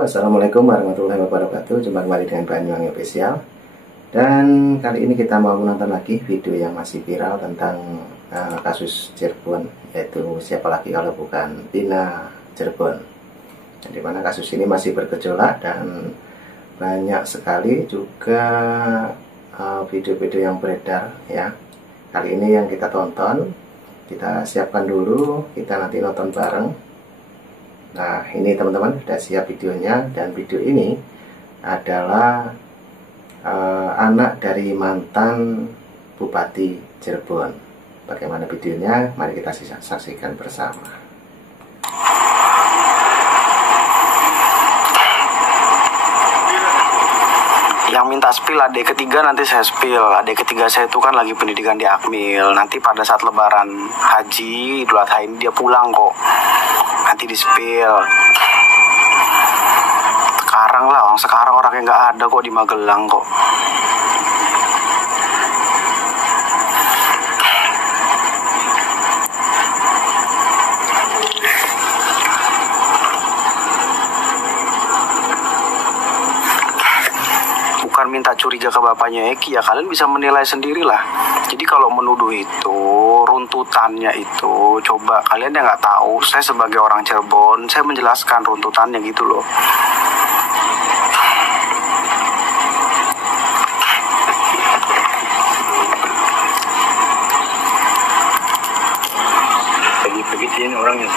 Assalamualaikum warahmatullahi wabarakatuh. Jumpa kembali dengan Banyuwangi Official. Dan kali ini kita mau menonton lagi video yang masih viral tentang kasus Cirebon, yaitu siapa lagi kalau bukan Tina Cirebon. Dan dimana kasus ini masih bergejolak dan banyak sekali juga video-video yang beredar ya. Kali ini yang kita tonton, kita siapkan dulu, kita nanti nonton bareng. Nah, ini teman-teman sudah siap videonya, dan video ini adalah anak dari mantan Bupati Cirebon. Bagaimana videonya? Mari kita saksikan bersama. Yang minta spill adik ketiga, nanti saya spill. Adik ketiga saya itu kan lagi pendidikan di Akmil. Nanti pada saat lebaran haji Idul Adha ini dia pulang kok. Nanti di spill. Sekarang orang yang nggak ada kok di Magelang kok. Bukan minta curiga ke bapaknya Eki ya, kalian bisa menilai sendirilah. Jadi kalau menuduh itu, runtutannya itu, coba kalian yang nggak tahu, saya sebagai orang Cirebon, saya menjelaskan runtutannya gitu loh. Begituin orangnya.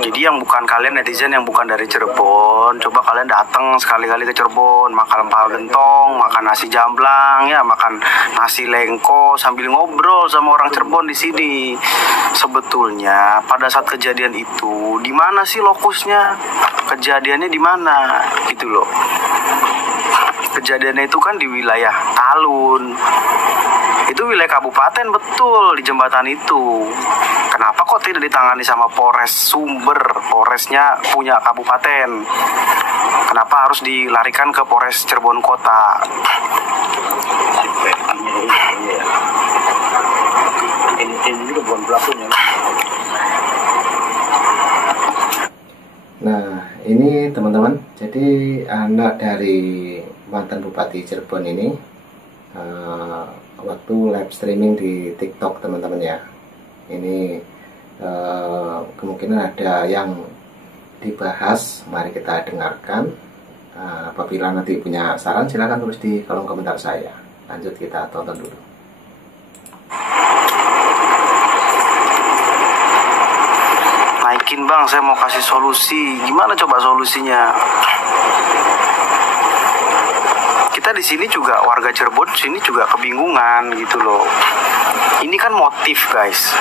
Jadi yang bukan kalian netizen yang bukan dari Cirebon, coba kalian datang sekali-kali ke Cirebon, makan empal gentong, makan nasi jamblang ya, makan nasi lengko sambil ngobrol sama orang Cirebon di sini. Sebetulnya pada saat kejadian itu di mana sih lokusnya? Kejadiannya di mana? Gitu loh. Kejadiannya itu kan di wilayah Talun. Itu wilayah kabupaten, betul, di jembatan itu. Kenapa kok tidak ditangani sama Polres Sumber? Polresnya punya kabupaten. Kenapa harus dilarikan ke Polres Cirebon Kota? Ini juga bukan pelakunya. Nah, ini teman-teman, jadi anak dari mantan Bupati Cirebon ini waktu live streaming di TikTok teman-teman ya, ini kemungkinan ada yang dibahas. Mari kita dengarkan. Apabila nanti punya saran silahkan tulis di kolom komentar saya. Lanjut, kita tonton dulu. Naikin bang, saya mau kasih solusi. Gimana coba solusinya? Kita di sini juga warga Cirebon sini juga kebingungan gitu loh. Ini kan motif guys.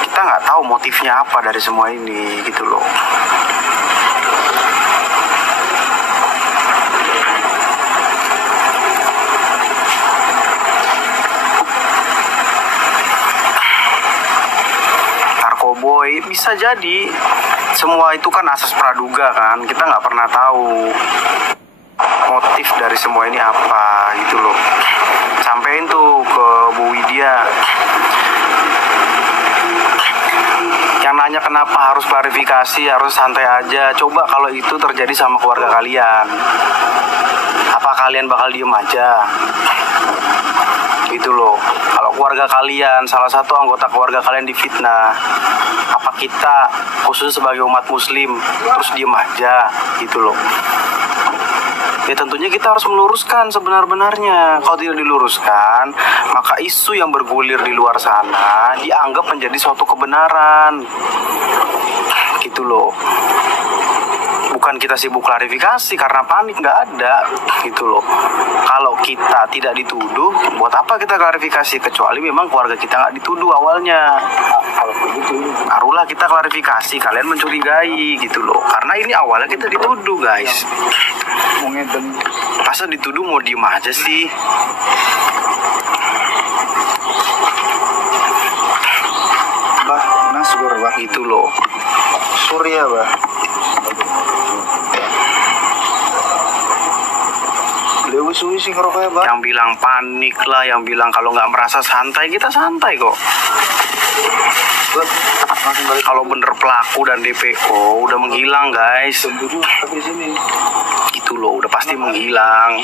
Kita nggak tahu motifnya apa dari semua ini gitu loh. Narkoboy bisa jadi. Semua itu kan asas praduga kan. Kita nggak pernah tahu motif dari semua ini apa gitu loh. Sampein tuh ke Bu Widya. Yang nanya kenapa harus klarifikasi, harus santai aja. Coba kalau itu terjadi sama keluarga kalian, apa kalian bakal diem aja? Gitu loh. Kalau keluarga kalian, salah satu anggota keluarga kalian difitnah, apa kita khusus sebagai umat muslim terus diem aja? Gitu loh. Ya tentunya kita harus meluruskan sebenar-benarnya. Kalau tidak diluruskan, maka isu yang bergulir di luar sana dianggap menjadi suatu kebenaran. Gitu loh. Bukan kita sibuk klarifikasi karena panik, nggak ada. Gitu loh. Kalau kita tidak dituduh, buat apa kita klarifikasi? Kecuali memang keluarga kita nggak dituduh awalnya. Barulah kita klarifikasi, kalian mencurigai gitu loh. Karena ini awalnya kita dituduh guys. Masa dituduh mau diem aja sih? Bah, nasgur bah itu loh. Surya bah. Yang bilang panik lah, yang bilang kalau nggak merasa santai, kita santai kok. Kalau bener pelaku dan DPO udah menghilang guys, itu loh udah pasti menghilang.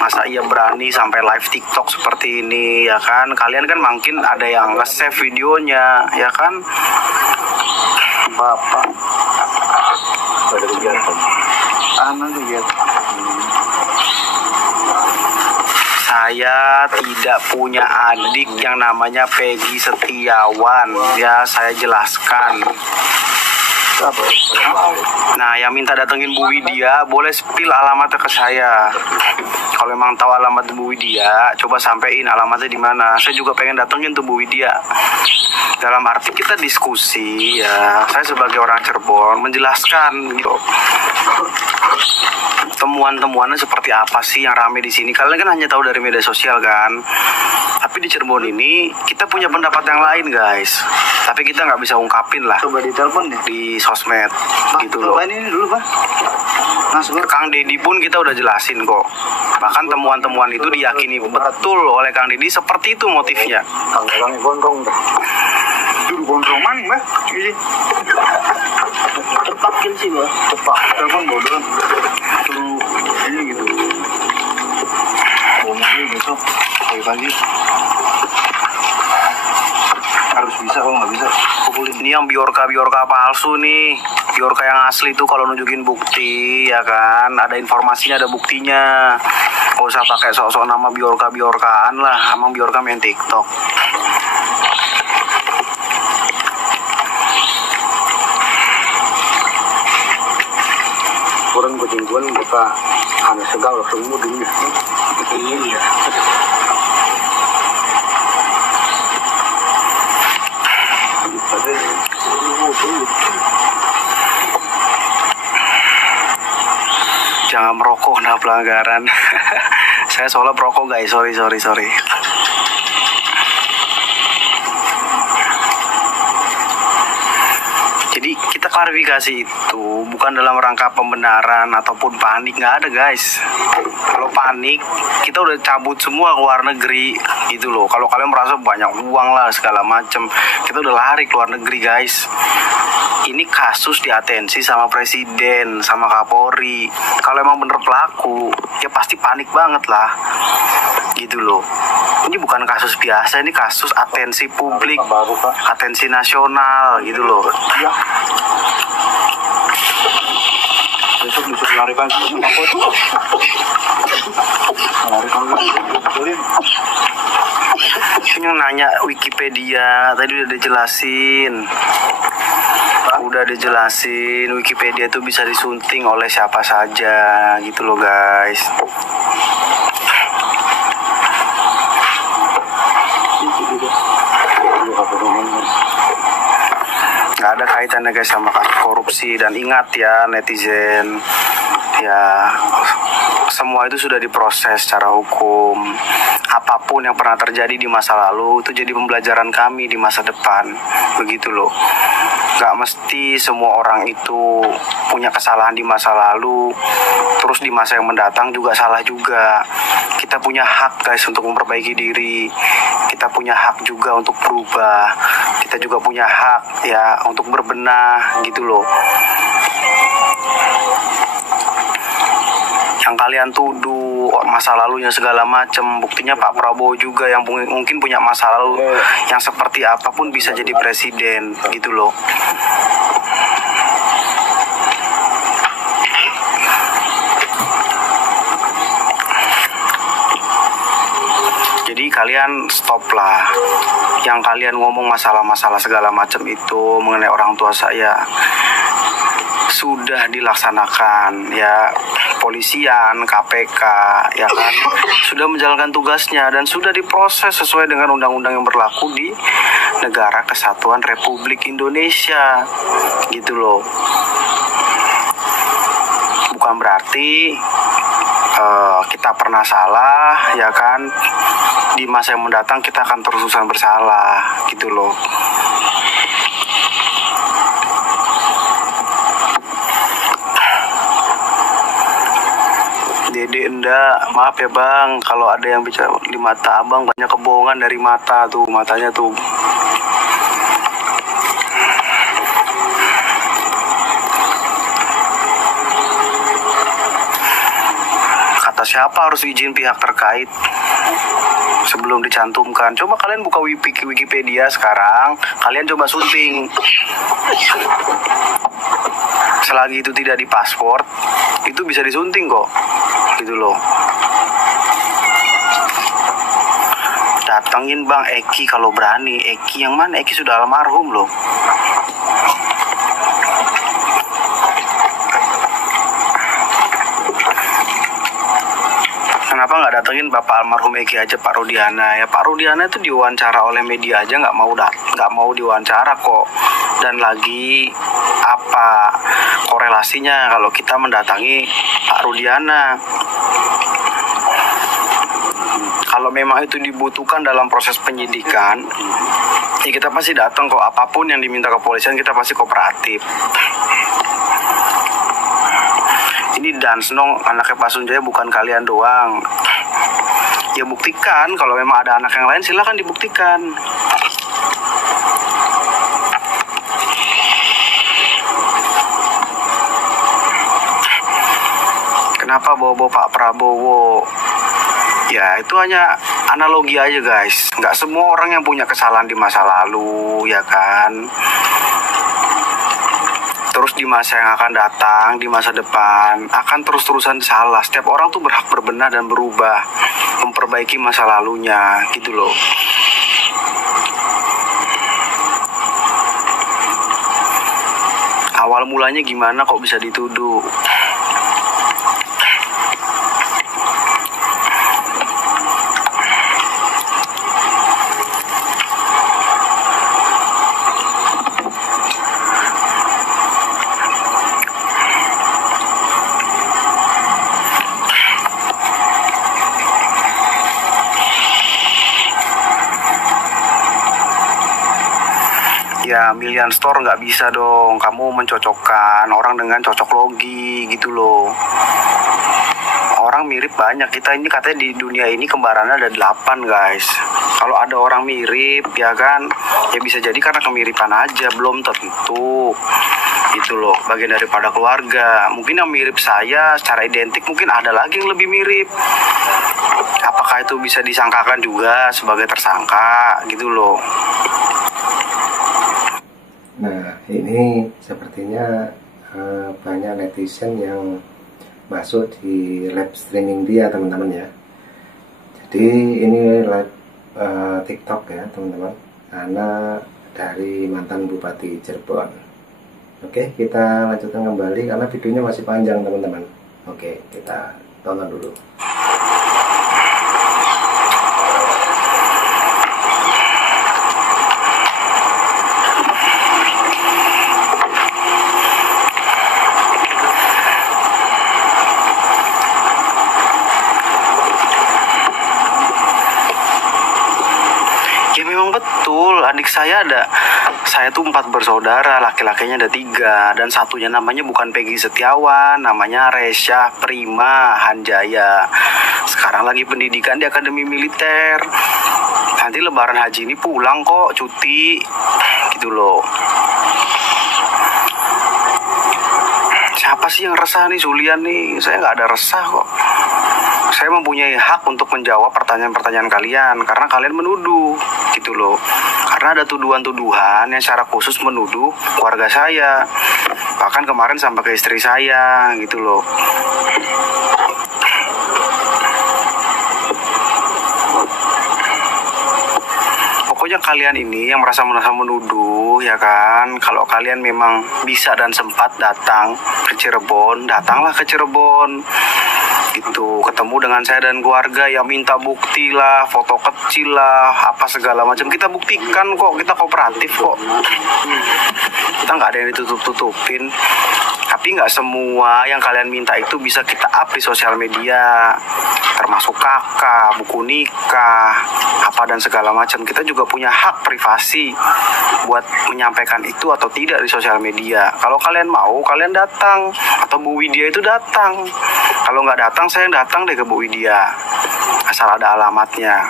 Masa ia berani sampai live TikTok seperti ini ya kan? Kalian kan mungkin ada yang nge-save videonya ya kan? Bapak pada kegiatan anak kegiatan. Saya tidak punya adik yang namanya Peggy Setiawan, ya saya jelaskan. Nah, yang minta datengin Bu Widya, boleh spill alamatnya ke saya. Kalau memang tahu alamat Bu Widya, coba sampein alamatnya di mana. Saya juga pengen datengin tuh Bu Widya. Dalam arti kita diskusi, ya. Saya sebagai orang Cirebon menjelaskan gitu. Temuan-temuannya seperti apa sih yang rame di sini? Kalian kan hanya tahu dari media sosial kan. Tapi di Cirebon ini kita punya pendapat yang lain guys. Tapi kita nggak bisa ungkapin lah. Coba ditelepon deh Di sosmed gitu loh. Ini dulu Pak. Kang Deddy pun kita udah jelasin kok. Bahkan temuan-temuan itu diyakini betul oleh Kang Deddy seperti itu motifnya. Kang gondrong dah. Dulu gondrong maning Mbak. Cepakin sih Mbak. Cepak. Telepon bodoh. Dulu ini gitu. Ngomongnya besok pagi-pagi. Harus bisa, kalau nggak bisa pukulin. Ini yang biorka palsu nih. Biorka yang asli tuh kalau nunjukin bukti ya kan, ada informasinya, ada buktinya. Gak usah pakai sok-sok nama biorkaan lah. Emang biorka main TikTok. Orang ketingguan buka aneh segala semua dulu. Iya. Jangan merokok, nah pelanggaran. Saya soalnya perokok guys, sorry. Jadi kita klarifikasi itu bukan dalam rangka pembenaran ataupun panik, nggak ada guys. Kalau panik kita udah cabut semua ke luar negeri gitu loh. Kalau kalian merasa banyak uang lah segala macem, kita udah lari ke luar negeri guys. Ini kasus diatensi sama presiden, sama Kapolri. Kalau emang bener pelaku, ya pasti panik banget lah gitu loh. Ini bukan kasus biasa, ini kasus atensi publik, atensi nasional gitu loh. Ya. Besok disuruh lari bang. Ini yang nanya Wikipedia, tadi udah dijelasin. Wikipedia itu bisa disunting oleh siapa saja gitu loh guys. Nggak ada kaitannya guys sama korupsi. Dan ingat ya netizen, ya semua itu sudah diproses secara hukum. Apapun yang pernah terjadi di masa lalu itu jadi pembelajaran kami di masa depan, begitu loh. Gak mesti semua orang itu punya kesalahan di masa lalu terus di masa yang mendatang juga salah juga. Kita punya hak guys untuk memperbaiki diri. Kita punya hak juga untuk berubah. Kita juga punya hak ya untuk berbenah gitu loh. Yang kalian tuduh masa lalunya segala macam, buktinya Pak Prabowo juga yang mungkin punya masa lalu yang seperti apapun bisa jadi presiden gitu loh. Jadi kalian stop lah. Yang kalian ngomong masalah-masalah segala macam itu mengenai orang tua saya sudah dilaksanakan ya. Polisian, KPK ya kan sudah menjalankan tugasnya dan sudah diproses sesuai dengan undang-undang yang berlaku di Negara Kesatuan Republik Indonesia gitu loh. Bukan berarti kita pernah salah ya kan, di masa yang mendatang kita akan terus-terusan bersalah gitu loh. pede enggak, maaf ya bang, kalau ada yang bicara di mata abang banyak kebohongan dari mata tuh, matanya tuh. Kata siapa harus izin pihak terkait sebelum dicantumkan? Coba kalian buka Wikipedia sekarang, kalian coba sunting. Selagi itu tidak di paspor, itu bisa disunting kok, gitu loh. Datengin Bang Eki kalau berani. Eki yang mana? Eki sudah almarhum loh. Kenapa nggak datengin Bapak almarhum Eki aja, Pak Rudiana ya? Pak Rudiana itu diwawancara oleh media aja nggak mau diwawancara kok. Dan lagi apa korelasinya kalau kita mendatangi Pak Rudiana? Kalau memang itu dibutuhkan dalam proses penyidikan, ya kita pasti datang kok. Apapun yang diminta kepolisian kita pasti kooperatif. Ini Dansnong, anaknya Pak Sunjaya, bukan kalian doang. Ya buktikan, kalau memang ada anak yang lain silakan dibuktikan. Kenapa bawa-bawa Pak Prabowo? Ya itu hanya analogi aja guys. Nggak semua orang yang punya kesalahan di masa lalu, ya kan? Terus di masa yang akan datang, di masa depan, akan terus-terusan salah. Setiap orang tuh berhak berbenah dan berubah, memperbaiki masa lalunya, gitu loh. Awal mulanya gimana kok bisa dituduh? Ya Milian Store nggak bisa dong kamu mencocokkan orang dengan cocok logi gitu loh. Orang mirip banyak, kita ini katanya di dunia ini kembarannya ada 8 guys. Kalau ada orang mirip ya kan, ya bisa jadi karena kemiripan aja, belum tentu gitu loh, bagian daripada keluarga. Mungkin yang mirip saya secara identik mungkin ada lagi yang lebih mirip. Apakah itu bisa disangkakan juga sebagai tersangka gitu loh. Nah ini sepertinya banyak netizen yang masuk di live streaming dia teman-teman ya. Jadi ini live TikTok ya teman-teman, karena dari mantan Bupati Cirebon. Oke, kita lanjutkan kembali karena videonya masih panjang teman-teman. Oke, kita tonton dulu. Betul, adik saya tuh 4 bersaudara, laki-lakinya ada 3, dan satunya namanya bukan Peggy Setiawan, namanya Resya Prima Hanjaya. Sekarang lagi pendidikan di Akademi Militer. Nanti lebaran haji ini pulang kok, cuti, gitu loh. Siapa sih yang resah nih, Sulian nih? Saya nggak ada resah kok. Saya mempunyai hak untuk menjawab pertanyaan-pertanyaan kalian karena kalian menuduh gitu loh. Karena ada tuduhan-tuduhan yang secara khusus menuduh keluarga saya, bahkan kemarin sampai ke istri saya gitu loh. Pokoknya kalian ini yang merasa menuduh ya kan, kalau kalian memang bisa dan sempat datang ke Cirebon, datanglah ke Cirebon gitu, ketemu dengan saya dan keluarga, ya minta bukti lah, foto kecil lah, apa segala macam kita buktikan kok, kita kooperatif kok, kita nggak ada yang ditutup-tutupin. Tapi nggak semua yang kalian minta itu bisa kita up di sosial media. termasuk kakak, buku nikah, apa dan segala macam. Kita juga punya hak privasi buat menyampaikan itu atau tidak di sosial media. Kalau kalian mau, kalian datang, atau Bu Widya itu datang. Kalau nggak datang, saya yang datang deh ke Bu Widya, asal ada alamatnya.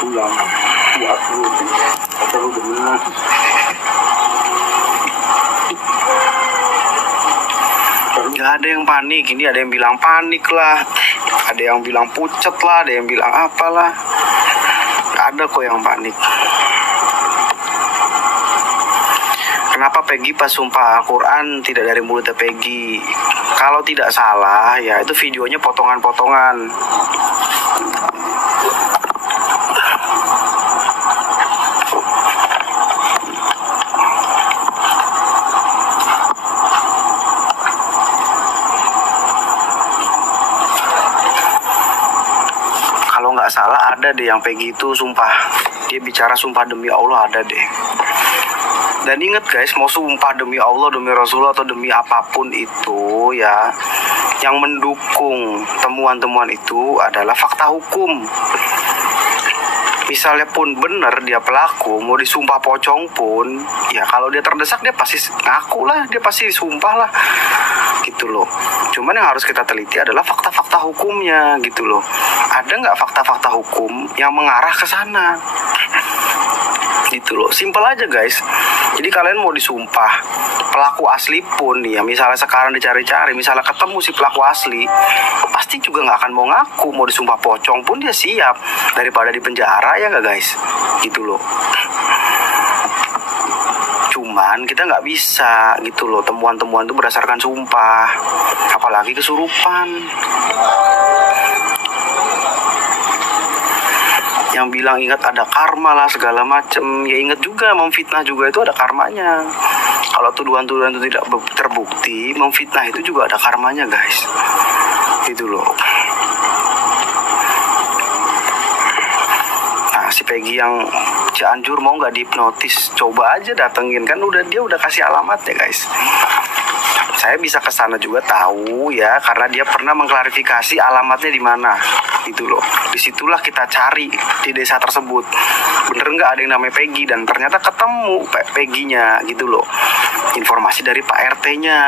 Pulang, ya aku, atau benar. Gak ada yang panik, ini ada yang bilang panik lah, ada yang bilang pucet lah, ada yang bilang apalah. Gak ada kok yang panik. Kenapa Peggy pas sumpah Al-Quran tidak dari mulutnya Peggy? Kalau tidak salah ya itu videonya potongan-potongan. Kalau nggak salah ada deh yang Peggy itu sumpah, dia bicara sumpah demi Allah, ada deh. Dan ingat guys, mau sumpah demi Allah, demi Rasulullah, atau demi apapun itu ya, yang mendukung temuan-temuan itu adalah fakta hukum. Misalnya pun benar dia pelaku, mau disumpah pocong pun, ya kalau dia terdesak dia pasti ngaku lah, dia pasti sumpah lah, gitu loh. Cuman yang harus kita teliti adalah fakta-fakta hukumnya, gitu loh. Ada nggak fakta-fakta hukum yang mengarah ke sana? Gitu loh, simpel aja guys. Jadi kalian mau disumpah pelaku asli pun nih ya, misalnya sekarang dicari-cari, misalnya ketemu si pelaku asli, pasti juga nggak akan mau ngaku. Mau disumpah pocong pun dia siap daripada di penjara, ya nggak guys? Gitu loh. Cuman kita nggak bisa gitu loh, temuan-temuan itu berdasarkan sumpah, apalagi kesurupan. Yang bilang ingat ada karma lah segala macem, ya ingat juga memfitnah juga itu ada karmanya. Kalau tuduhan-tuduhan itu tidak terbukti, memfitnah itu juga ada karmanya guys, gitu loh. Nah si Peggy yang Cianjur mau nggak dihipnotis, coba aja datengin, kan dia udah kasih alamatnya guys. Saya bisa kesana juga tahu ya, karena dia pernah mengklarifikasi alamatnya di mana, gitu loh. Disitulah kita cari di desa tersebut, bener nggak ada yang namanya Peggy, dan ternyata ketemu Peggy-nya, gitu loh. Informasi dari Pak RT-nya.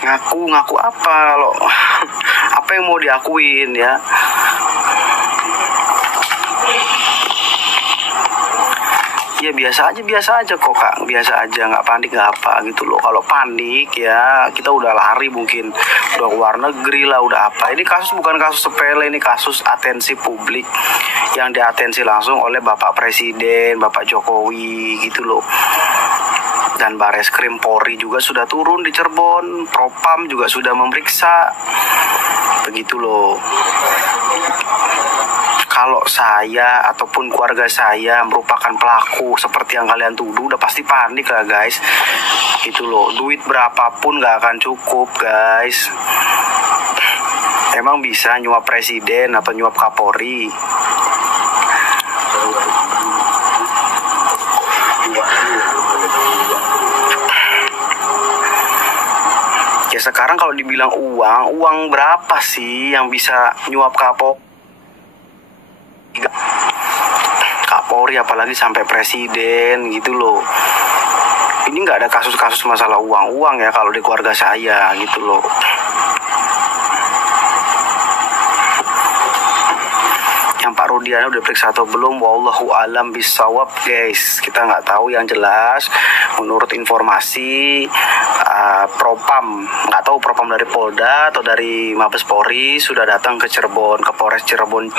Ngaku apa loh? Apa yang mau diakuin ya? Ya biasa aja kok kak, biasa aja, nggak panik nggak apa gitu loh. Kalau panik ya kita udah lari mungkin, udah keluar negeri lah, udah apa. Ini kasus bukan kasus sepele, ini kasus atensi publik yang diatensi langsung oleh Bapak Presiden, Bapak Jokowi gitu loh. Dan Bareskrim Polri juga sudah turun di Cirebon, Propam juga sudah memeriksa, begitu loh. Kalau saya ataupun keluarga saya merupakan pelaku seperti yang kalian tuduh, udah pasti panik lah guys, gitu loh. Duit berapapun gak akan cukup guys. Emang bisa nyuap presiden atau nyuap Kapolri? Ya sekarang kalau dibilang uang berapa sih yang bisa nyuap Kapolri, apalagi sampai presiden gitu loh. Ini nggak ada kasus-kasus masalah uang ya kalau di keluarga saya gitu loh. Yang Pak Rudiana udah periksa atau belum, wallahu alam bisawab guys, kita nggak tahu. Yang jelas menurut informasi Propam, nggak tahu Propam dari Polda atau dari Mabes Polri, sudah datang ke Cirebon, ke Polres Cirebon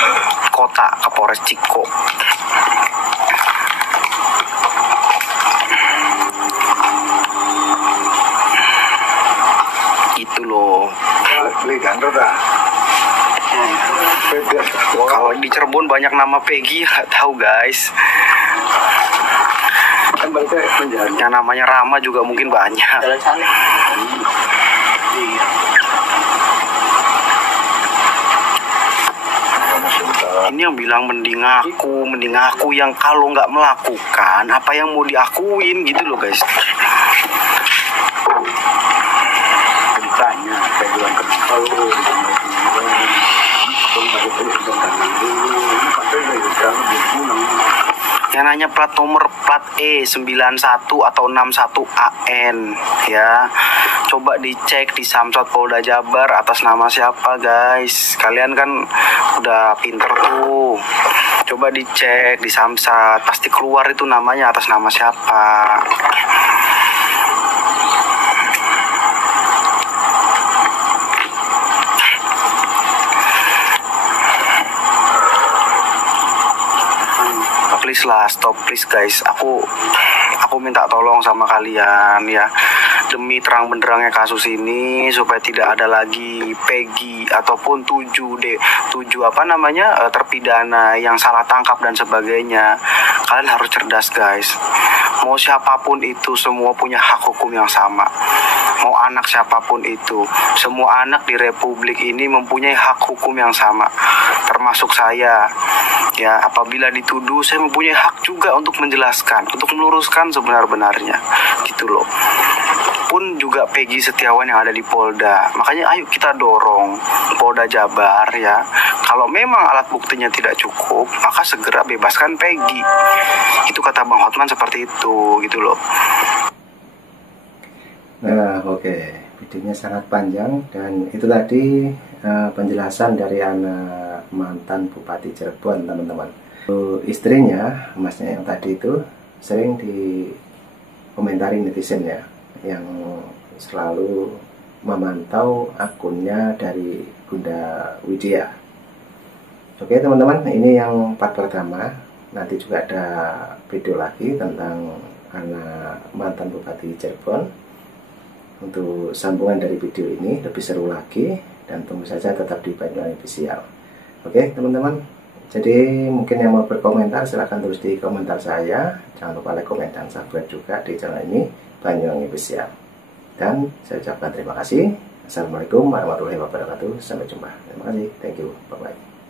Kota, ke Polres Ciko. Gitu loh. Kalau di Cirebon banyak nama Peggy, nggak tahu guys. Yang namanya Rama juga mungkin banyak. Ini yang bilang mending aku yang kalau nggak melakukan apa yang mau diakuin gitu loh guys. Ditanya, saya bilang kenapa lu yang nanya plat nomor plat E91 atau 61 AN ya, coba dicek di Samsat Polda Jabar atas nama siapa guys. Kalian kan udah pinter tuh, coba dicek di Samsat, pasti keluar itu namanya atas nama siapa. Please lah, stop please guys. Aku minta tolong sama kalian ya, demi terang benderangnya kasus ini, supaya tidak ada lagi Peggy ataupun 7 terpidana yang salah tangkap dan sebagainya. Kalian harus cerdas guys. Mau siapapun itu, semua punya hak hukum yang sama. Mau anak siapapun itu, semua anak di Republik ini mempunyai hak hukum yang sama, termasuk saya. Ya, apabila dituduh, saya mempunyai hak juga untuk menjelaskan, untuk meluruskan sebenar-benarnya, gitu loh. Pun juga Peggy Setiawan yang ada di Polda. Makanya ayo kita dorong Polda Jabar ya. Kalau memang alat buktinya tidak cukup, maka segera bebaskan Peggy. Itu kata Bang Hotman seperti itu, gitu loh. Nah, oke. Videonya sangat panjang dan itu tadi penjelasan dari anak mantan Bupati Cirebon, teman-teman. Istrinya, masnya yang tadi itu sering dikomentari netizen ya, yang selalu memantau akunnya dari Bunda Widya. Oke teman-teman, ini yang part pertama. Nanti juga ada video lagi tentang anak mantan Bupati Cirebon. Untuk sambungan dari video ini lebih seru lagi, dan tunggu saja tetap di Banyuwangi Official. Oke teman-teman, jadi mungkin yang mau berkomentar silahkan tulis di komentar saya. Jangan lupa like, komen, dan subscribe juga di channel ini Banyuwangi Official. Dan saya ucapkan terima kasih. Assalamualaikum warahmatullahi wabarakatuh. Sampai jumpa. Terima kasih. Thank you. Bye bye.